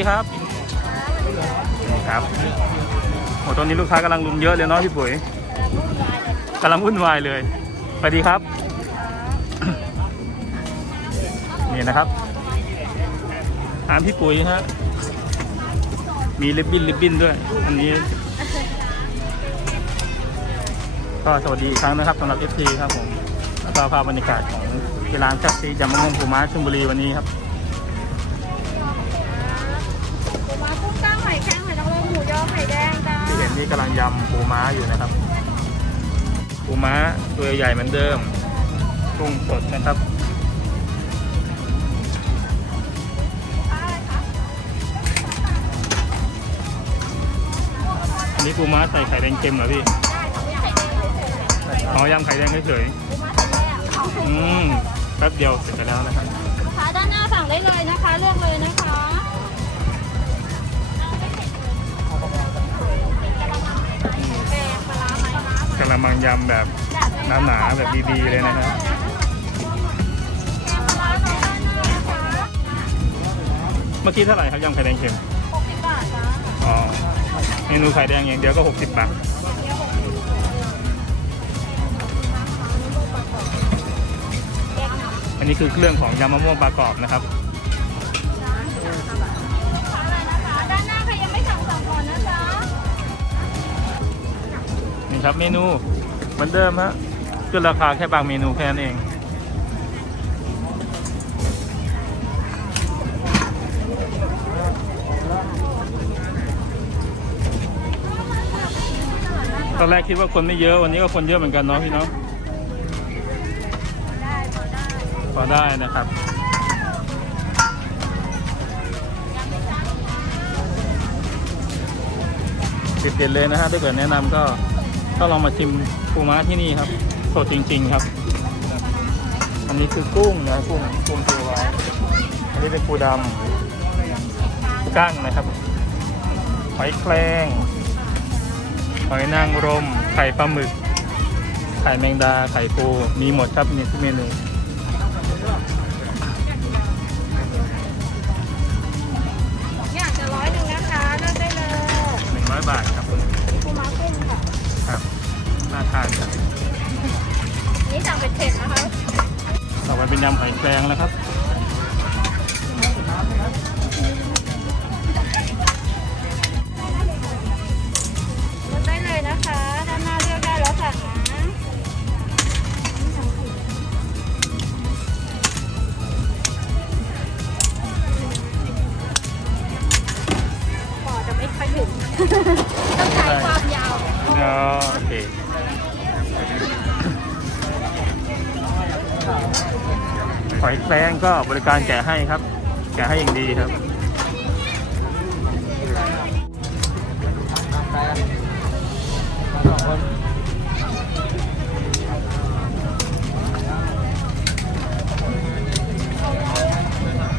วัสดีครับ ครับโอ้ตอนนี้ลูกค้ากำลังรุมเยอะเลยเนาะพี่ปุ๋ยกำลังวุ่นวายเลยสวัสดีครับ นี่นะครับอาพี่ปุ๋ยฮะ มีริบบิ้นริบบิ้นด้วย อันนี้ ก็สวัสดีอีกครั้งนะครับสำหรับ FT ครับผมแล้วก็ภาพบรรยากาศของที่ร้านแท็กซี่ยำมะม่วงปูม้าชลบุรีวันนี้ครับ ปูม้ากุ้งก้างหอยแครงหอยนางรมหมูยอไข่แดงจ้าที่เห็นนี่กำลังยำปูม้าอยู่นะครับ ปูม้าตัวใหญ่เหมือนเดิมกุ้งสดนะครับอันนี้ปูม้าใส่ไข่แดงเค็มเหรอพี่อ๋อยำไข่แดงเฉยๆอืมแป๊บเดียวเสร็จไปแล้วนะครับ ลูกค้าด้านหน้าสั่งได้เลยนะคะ เลือกเลยนะคะ กระมังยำแบบหนาๆแบบดีๆเลยนะครับเมื่อกี้เท่าไหร่ครับยำไข่แดงเค็ม60บาทจ้าอ๋อเมนูไข่แดงอย่างเดียวก็ 60 บาทอันนี้คือเครื่องของยำมะม่วงปลากรอบนะครับ ครับเมนูเหมือนเดิมฮะขึ้นราคาแค่บางเมนูแค่นั้นเอง ตอนแรกคิดว่าคนไม่เยอะวันนี้ก็คนเยอะเหมือนกันเนาะพี่เนาะพอได้นะครับเด็ดๆเลยนะฮะถ้าเกิดแนะนำก็ ก็ลองมาชิมปูม้าที่นี่ครับ สดจริง ๆครับ อันนี้คือกุ้งนะกุ้งกุ้งตัวไว้อันนี้เป็นปูดำกั้งนะครับหอยแครงหอยนางรม ไข่ปลาหมึก ไข่แมงดา ไข่ปู มีหมดครับนี่ทุกเมนูาทานครับนี่สั่งเป็นเผ็ดนะคะต่อไปเป็นยำหอยแครงแล้วครับ หอยแครงก็บริการแกะให้ครับ แกะให้อย่างดีครับ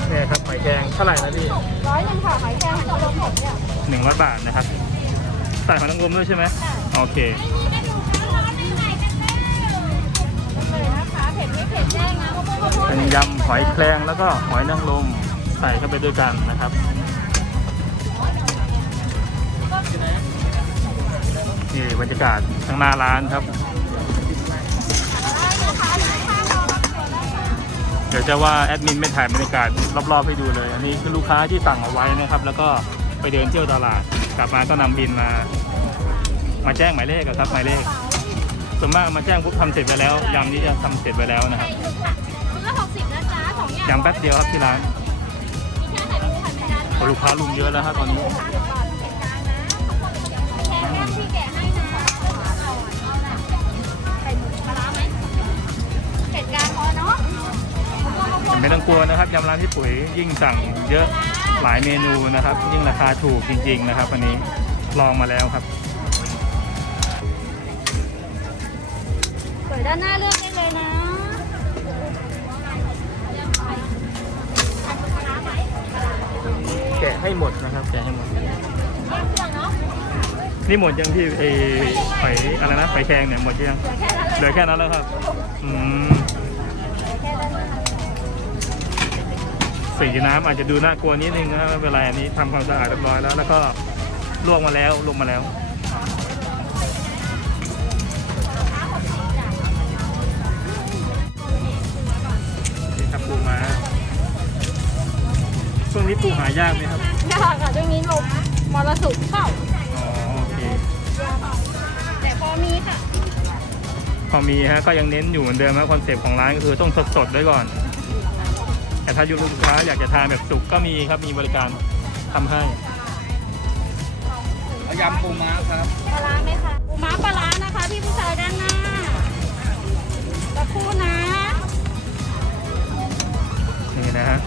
เนี่ยครับหอยแครงเท่าไหร่นะพี่ร้อยหนึ่งค่ะหอยแครงหอยนางรมหมดเนี่ยหนึ่งร้อยบาทนะครับ ใส่หอยนางรมด้วยใช่ไหมโอเค เป็นยำหอยแครงแล้วก็หอยนางรมใส่เข้าไปด้วยกันนะครับนี่บรรยากาศข้างหน้าร้านครับ เดี๋ยวจะว่าแอดมินไม่ถ่ายบรรยากาศรอบๆให้ดูเลย อันนี้คือลูกค้าที่สั่งเอาไว้นะครับ แล้วก็ไปเดินเที่ยวตลาด กลับมาก็นำบินมา มาแจ้งหมายเลขครับหมายเลข ส่วนมากมาแจ้งปุ๊บทำเสร็จไปแล้วยำนี้จะทำเสร็จไปแล้วนะครับชุดละหกสิบนะจ๊ะสองอย่างยำแป๊บเดียวครับที่ร้านมีแค่ไข่ปูไข่แมงดาโอ้ลูกค้าลุมเยอะแล้วครับตอนนี้แค่แค่ที่แกะให้นะใส่หมูปลาร้าไหมเผ็ดกลางพอเนาะไม่ต้องกลัวนะครับยำร้านพี่ปุ๋ยยิ่งสั่งเยอะหลายเมนูนะครับ ยิ่งราคาถูกจริง ๆ นะครับวันนี้ลองมาแล้วครับ สวยด้านหน้าเลือกได้เลยนะแกะให้หมดนะครับ แกะให้หมดแยกเครื่องเนาะนี่หมดยังพี่ไอหอยอะไรนะหอยแครงเนี่ยหมดยังเหลือแค่นั้นเลยเหลือแค่นั้นแล้วครับ อืมแค่นั้นเลยสสีน้ำอาจจะดูน่ากลัวนิดนึงนะไม่เป็นไรอันนี้ทำความสะอาดเรียบร้อยแล้ว แล้วก็ลวกมาแล้วลวกมาแล้ว ช่วงนี้ปูหายากไหมครับ ยากค่ะช่วงนี้ลมมรสุมเข้าอ๋อโอเค แต่พอมีค่ะ พอมีฮะก็ยังเน้นอยู่เหมือนเดิมนะคอนเซปต์ของร้านก็คือต้องสดๆไว้ก่อน แต่ถ้าลูกค้าอยากจะทานแบบสุกก็มีครับมีบริการทำให้เอายำปูม้าครับ ปลาร้าไหมคะปูม้าปลาร้านะคะพี่ผู้ชายด้านหน้าสักครู่นะ นี่นะฮะ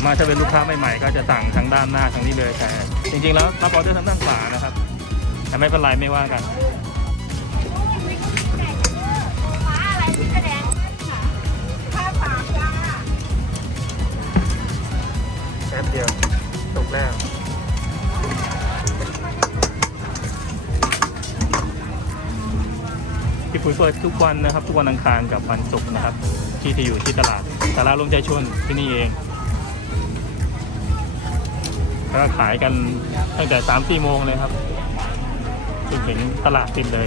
สามารถถ้าเป็นลูกค้าใหม่ๆ ก็จะสั่งทางด้านหน้าทางนี้เลยแต่จริงๆแล้วรับออเดอร์ทางด้านขวานะครับ แต่ไม่เป็นไรไม่ว่ากันฟ้าอะไรสีแดงค่ะข้าวปากจ้าแป๊บเดียวสุกแล้วพี่ปุ๋ยเปิดทุกวันนะครับ ทุกวันอังคารกับวันศุกร์นะครับ ที่จะอยู่ที่ตลาดตลาดลมใจชนที่นี่เองแล้ว ก็ขายกันตั้งแต่สามสี่โมงเลยครับจนถึงตลาดติดเลย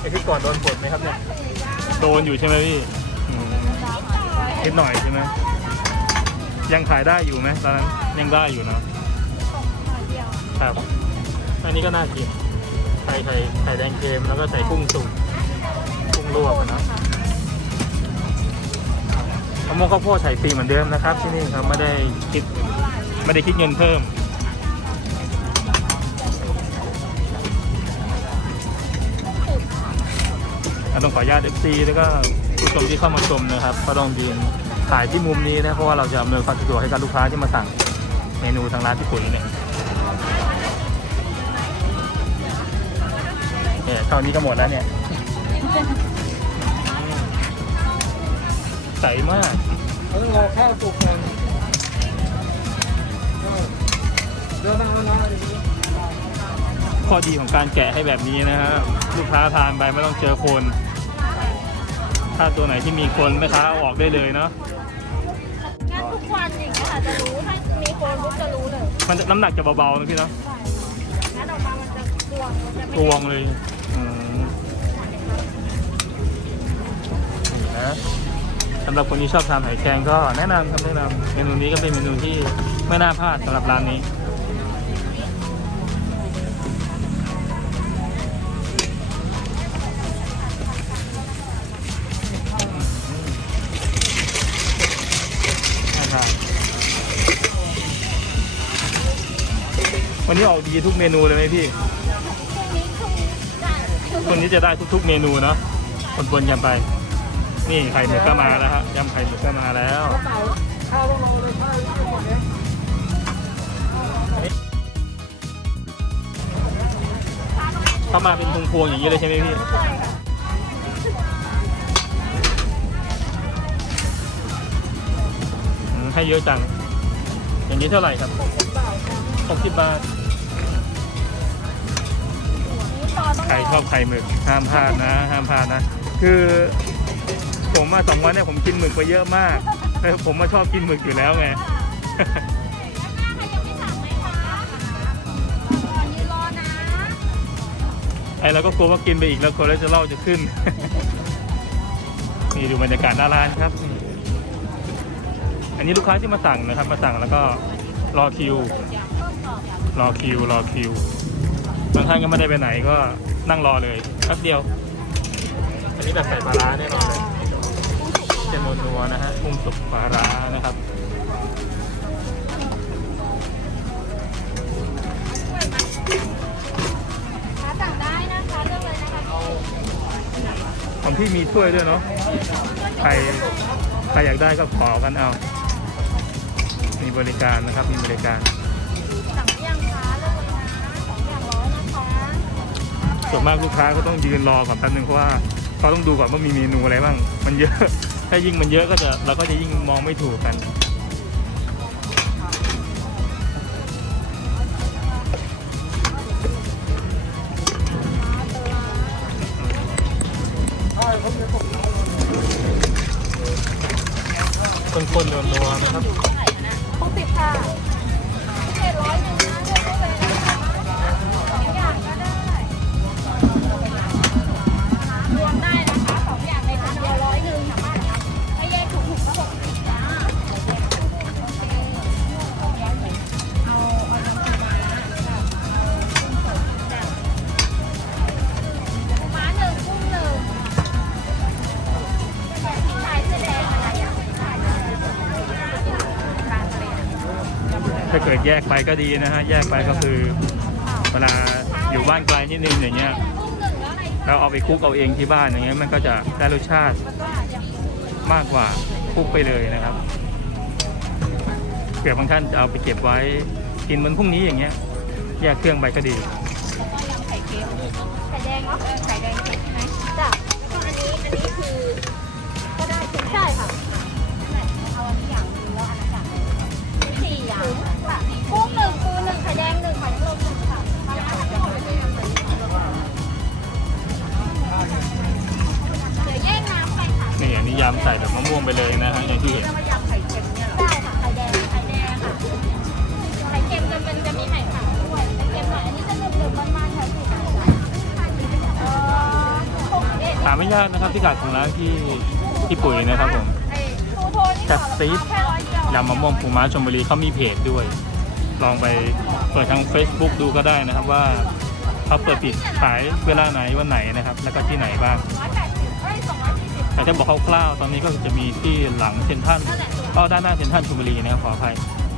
ไอที่ก่อนโดนฝนไหมครับเนี่ย โดนอยู่ใช่ไหมพี่อืมนิดหน่อยใช่ไหมยังขายได้อยู่ไหมตอนนั้นยังได้อยู่เนอะครับ อันนี้ก็น่ากินไข่ไข่ไข่แดงเค็มแล้วก็ใส่กุ้งสุกกุ้ง ลวกอะเนอะมะม่วงข้าวโพดใส่ฟรีเหมือนเดิมนะครับ ที่นี่ครับไม่ได้คิดไม่ได้คิดเงินเพิ่มต้องขออนุญาต FC แล้วก็ผู้ชมที่เข้ามาชมนะครับ ก็ต้องยืนถ่ายที่มุมนี้นะเพราะว่าเราจะอำนวยความสะดวกให้กับลูกค้าที่มาสั่งเมนูทางร้านที่ปุ๋ยเนี่ยเนี่ยเท่านี้ก็หมดแล้วเนี่ย ใสมากต้องรอข้าวสุกก่อนเดินหน้าหน้าอย่างนี้ข้อดีของการแกะให้แบบนี้นะฮะลูกค้าทานไปไม่ต้องเจอคน ถ้าตัวไหนที่มีคนแม่ค้าเอาออกได้เลยเนาะงั้นทุกวันอย่างเงี้ยค่ะจะรู้ถ้ามีคนปุ๊บจะรู้เลยมันจะน้ำหนักจะเบาๆนะพี่เนาะงั้นออกมามันจะกวงมันจะไม่ตวงเลยอืมนี่นะ สำหรับคนที่ชอบทานหอยแครงก็แนะนำครับแนะนำเมนูนี้ก็เป็นเมนูที่ไม่น่าพลาดสำหรับร้านนี้นะครับวันนี้ออกดีทุกเมนูเลยไหมพี่พรุ่งนี้คงได้วันนี้จะได้ทุกๆเมนูเนาะปนๆกันไป นี่ไข่หมึกก็มาแล้วฮะยำไข่หมึกก็มาแล้วข้าวต้องรอเลยข้าวยังไม่หมดเลยเข้ามาเป็นพวงๆอย่างนี้เลยใช่ไหมพี่ใช่ค่ะอืมให้เยอะจัง อย่างนี้เท่าไหร่ครับหกสิบบาทค่ะ60บาทนี่ต่อต้องใครชอบไข่หมึกห้ามพลาดนะ ห้ามพลาดนะ คือ ผมมาสองวันเนี่ยผมกินหมึกไปเยอะมากผมมาชอบกินหมึกอยู่แล้วไงไอนยืนรอนะไอเราก็กลัวว่ากินไปอีกแล้วคอเลสเตอรอลจะขึ้น นี่ดูบรรยากาศหน้าร้านครับ อันนี้ลูกค้าที่มาสั่งนะครับ มาสั่งแล้วก็รอคิว รอคิว รอคิว บางท่านก็ไม่ได้ไปไหนก็นั่งรอเลยแป๊บเดียว อันนี้แบบใส่ปลาร้าแน่นอนเลย จะนัวๆนะฮะกุ้งสุกปลาร้านะครับค้าสั่งได้นะคะเลือกเลยนะคะของพี่มีถ้วยด้วยเนาะใครใครอยากได้ก็ขอกันเอา มีบริการนะครับ มีบริการ สั่งยังคะเลือกเลยนะสองอย่างร้อยนะคะส่วนมากลูกค้าก็ต้องยืนรอก่อนแป๊บนึงเพราะว่าเขาต้องดูก่อนว่ามีเมนูอะไรบ้าง มันเยอะ ถ้ายิ่งมันเยอะก็จะเราก็จะยิ่งมองไม่ถูกกัน คนๆนัวๆนะครับ แยกไปก็ดีนะฮะ แยกไปก็คือเวลาอยู่บ้านไกลนิดนึงอย่างเงี้ยเราเอาไปคุกเอาเองที่บ้านอย่างเงี้ยมันก็จะได้รสชาติมากกว่าคุกไปเลยนะครับเผื่อบางท่านจะเอาไปเก็บไว้กินมันพรุ่งนี้อย่างเงี้ยแยกเครื่องไปก็ดีแล้วก็ยำไข่เค็มไข่แดงเนาะ ครับที่กัดของร้านที่ที่ปุ๋ยนะครับผมไอ้ทูโทนี่แคทซีดยำมะม่วงปูม้าชลบุรีเขามีเพจด้วย ลองไปเปิดทาง Facebook ดูก็ได้นะครับว่าเขาเปิดปิดขายเวลาไหนวันไหนนะครับ แล้วก็ที่ไหนบ้างแปดสิบเอ้ยสองร้อยสี่สิบแต่จะบอกคร่าวๆตอนนี้ก็จะมีที่หลังเซ็นทรัลก็ด้านหน้าเซ็นทรัลชลบุรีนะครับขออภัย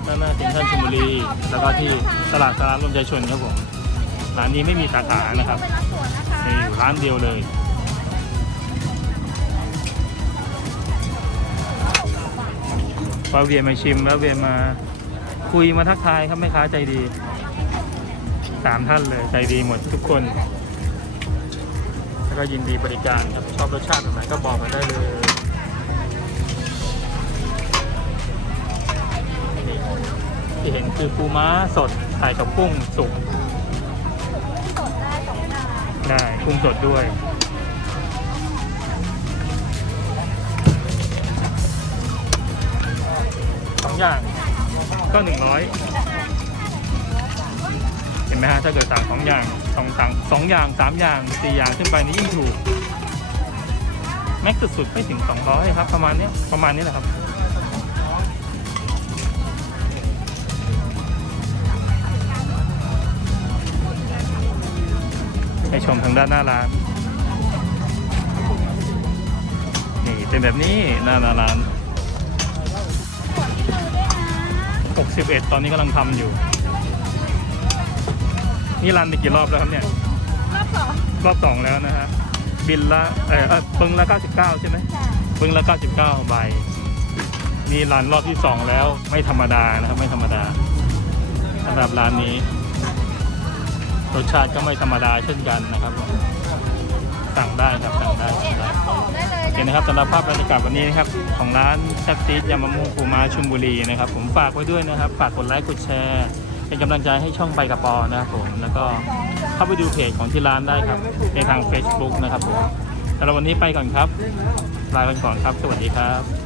ด้านหน้าเซ็นทรัลชลบุรีแล้วก็ที่ตลาดสารารวมใจชนครับผมร้านนี้ไม่มีสาขานะครับเป็นร้านสวนนะคะมีอยู่ร้านเดียวเลย แวะเวียนมาชิมแวะเวียนมาคุยมาทักทายครับแม่ค้าใจดีสามท่านเลยใจดีหมดทุกคน แล้วก็ยินดีบริการครับชอบรสชาติแบบไหนก็บอกมาได้เลยนี่ที่เห็นคือปูม้าสดใส่กับกุ้งสุกสดได้สองอย่างได้กุ้งสดด้วย อย่างก็หนึ่งร้อยเห็นไหมฮะถ้าเกิดสั่งสองอย่างสองสั่งสองอย่างสามอย่างสี่อย่างขึ้นไปนี่ยิ่งถูกแม็กซ์สุดๆไม่ถึงสองร้อยครับ ประมาณนี้ประมาณนี้แหละครับให้ชมทางด้านหน้าร้าน นี่เป็นแบบนี้หน้าร้าน 61 ตอนนี้กำลังทำอยู่ นี่รันไปกี่รอบแล้วครับเนี่ย รอบสองรอบสองแล้วนะฮะ บินละเออเอ่อปึงละ 99 ใช่ไหมจ้ะปึงละ 99 ใบ นี่รันรอบที่2แล้วไม่ธรรมดานะครับ ไม่ธรรมดาสำหรับร้านนี้ รสชาติก็ไม่ธรรมดาเช่นกันนะครับ สั่งได้ครับสั่งได้ เอ็สั่ดงได้รับของได้เลยโอเคนะครับสำหรับภาพบรรยากาศวันนี้นะครับของร้านแซ่บซีดยำมะม่วงปูม้าชุมบุรีนะครับผมฝากไว้ด้วยนะครับฝากกดไลค์กดแชร์เป็นกำลังใจให้ช่องใบกระปอนะครับผมแล้วก็เข้าไปดูเพจของที่ร้านได้ครับในทาง Facebook นะครับผมสำหรับวันนี้ไปก่อนครับลากันก่อนครับ สวัสดีครับ